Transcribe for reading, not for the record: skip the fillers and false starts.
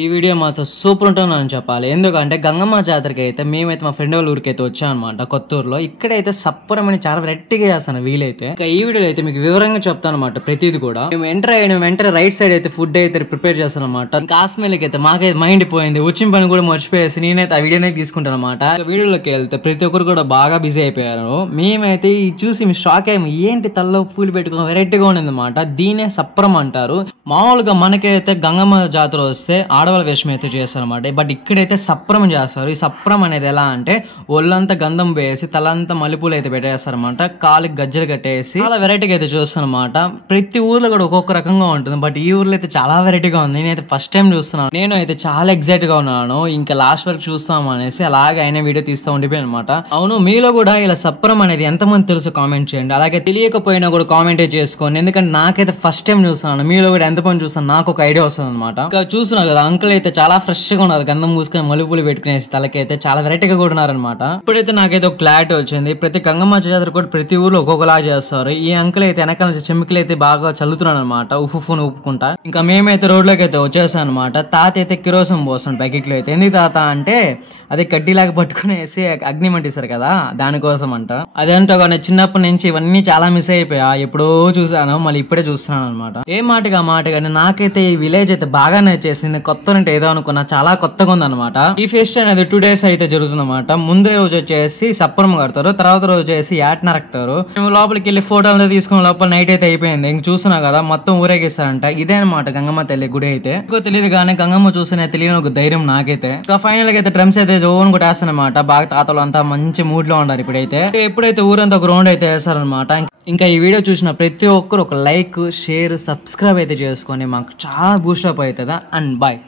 ఈ వీడియో మాతో సూపర్ ఉంటుందని చెప్పాలి. ఎందుకంటే గంగమ్మ జాతరకి అయితే మేమైతే మా ఫ్రెండ్ వాళ్ళ ఊరికైతే వచ్చామన్నమాట, కొత్తూరులో. ఇక్కడైతే సప్పరమని చాలా వెరైటీగా చేస్తాను వీలైతే. ఇంకా ఈ వీడియోలో అయితే మీకు వివరంగా చెప్తాను అనమాట ప్రతిది కూడా. మేము ఎంటర్ అయ్యాను, వెంటనే రైట్ సైడ్ అయితే ఫుడ్ అయితే ప్రిపేర్ చేస్తాను అనమాట. ఇంకా ఆ స్మెల్కి అయితే మాకైతే మైండ్ పోయింది, వచ్చిన పని కూడా మర్చిపోయేసి నేనైతే ఆ వీడియోనే తీసుకుంటాను అనమాట. వీడియోలోకి వెళ్తే ప్రతి ఒక్కరు కూడా బాగా బిజీ అయిపోయారు. మేమైతే ఈ చూసి మీ షాక్ అయ్యాము, ఏంటి తల్లో పూలు పెట్టుకుని వెరైటీగా ఉండేది అనమాట. దీనే సప్పరం అంటారు. మామూలుగా మనకైతే గంగమ్మ జాతర వస్తే ఆడవాళ్ళ వేషం అయితే చేస్తారు అనమాట. బట్ ఇక్కడైతే సప్రం చేస్తారు. ఈ సప్రం అనేది ఎలా అంటే ఒళ్ళంతా గంధం వేసి తలంతా మల్లెపూలు అయితే పెట్టేస్తారు అనమాట. కాలికి గజ్జలు కట్టేసి చాలా వెరైటీగా అయితే చూస్తాను అనమాట. ప్రతి ఊర్లో కూడా ఒక్కొక్క రకంగా ఉంటుంది, బట్ ఈ ఊర్లో అయితే చాలా వెరైటీగా ఉంది. నేనైతే ఫస్ట్ టైం చూస్తున్నాను. నేను అయితే చాలా ఎక్సైట్ గా ఉన్నాను, ఇంకా లాస్ట్ వరకు చూస్తాం అనేసి అలాగే ఆయన వీడియో తీస్తూ ఉండిపోయాను అనమాట. అవును, మీలో కూడా ఇలా సప్రం అనేది ఎంతమంది తెలుసు కామెంట్ చేయండి. అలాగే తెలియకపోయినా కూడా కామెంటే చేసుకోండి, ఎందుకంటే నాకైతే ఫస్ట్ టైం చూస్తున్నాను. మీలో కూడా ఎంతమంది చూస్తాను నాకు ఒక ఐడియా వస్తుంది అనమాట. ఇంకా చూస్తున్నారు కదా, అంకుల్ అయితే చాలా ఫ్రెష్ గా ఉన్నారు, గంధం మూసుకొని మలుపులు పెట్టుకునేసి తలకైతే చాలా వెరైటీగా కూడా ఉన్నారనమాట. ఇప్పుడైతే నాకైతే ఒక క్లారిటీ వచ్చింది. ప్రతి గంగమ్మ జాతర కూడా ప్రతి ఊర్లో ఒక్కొక్కలా చేస్తారు. ఈ అంకుల్ అయితే వెనకాల చెమికలు అయితే బాగా చల్లుతున్నాడు అనమాట, ఉప్పుని ఉప్పుకుంటా. ఇంకా మేమైతే రోడ్లోకి అయితే వచ్చేసాం అనమాట. తాత అయితే కిరోసం పోస్తాడు ప్యాకెట్ లో అయితే. ఎందుకు తాత అంటే అదే కడ్డీలాగా పట్టుకునేసి అగ్ని మంటిస్తారు కదా, దానికోసం అంట. అదేంటో కానీ చిన్నప్పటి నుంచి ఇవన్నీ చాలా మిస్ అయిపోయా, ఎప్పుడో చూసాను, మళ్ళీ ఇప్పుడే చూస్తున్నాను అనమాట. ఏ మాటగా మాట కానీ నాకైతే ఈ విలేజ్ అయితే బాగా నచ్చేసింది. కొత్త అంటే ఏదో అనుకున్నా, చాలా కొత్తగా ఉంది అనమాట. ఈ ఫెస్ట్ అనేది 2 days అయితే జరుగుతుంది అనమాట. ముందు రోజు వచ్చేసి సప్పరం కడతారు, తర్వాత రోజు వచ్చేసి యాట్ నరకుతారు. మేము లోపలికి వెళ్ళి ఫోటోలు తీసుకున్న లోపల నైట్ అయితే అయిపోయింది. ఇంక చూస్తున్నా కదా మొత్తం ఊరేగిస్తారంట. ఇదే అనమాట గంగమ్మ తల్లి గుడి అయితే. ఇంకో తెలియదు కానీ గంగమ్మ చూసిన తెలియని ఒక ధైర్యం నాకైతే. ఇంకా ఫైనల్ గా అయితే డ్రమ్స్ అయితే జోన్ కొట్టేస్తానమాట. బాగా తాతలు అంతా మంచి మూడ్ లో ఉన్నారు ఇప్పుడైతే. ఎప్పుడైతే ఊరంతా ఒక రౌండ్ అయితే వేస్తారనమాట. ఇంకా ఈ వీడియో చూసిన ప్రతి ఒక్కరు ఒక లైక్, షేర్, సబ్స్క్రైబ్ అయితే చేసుకొని మాకు చాలా బూస్టప్ అవుతుందా. And bye.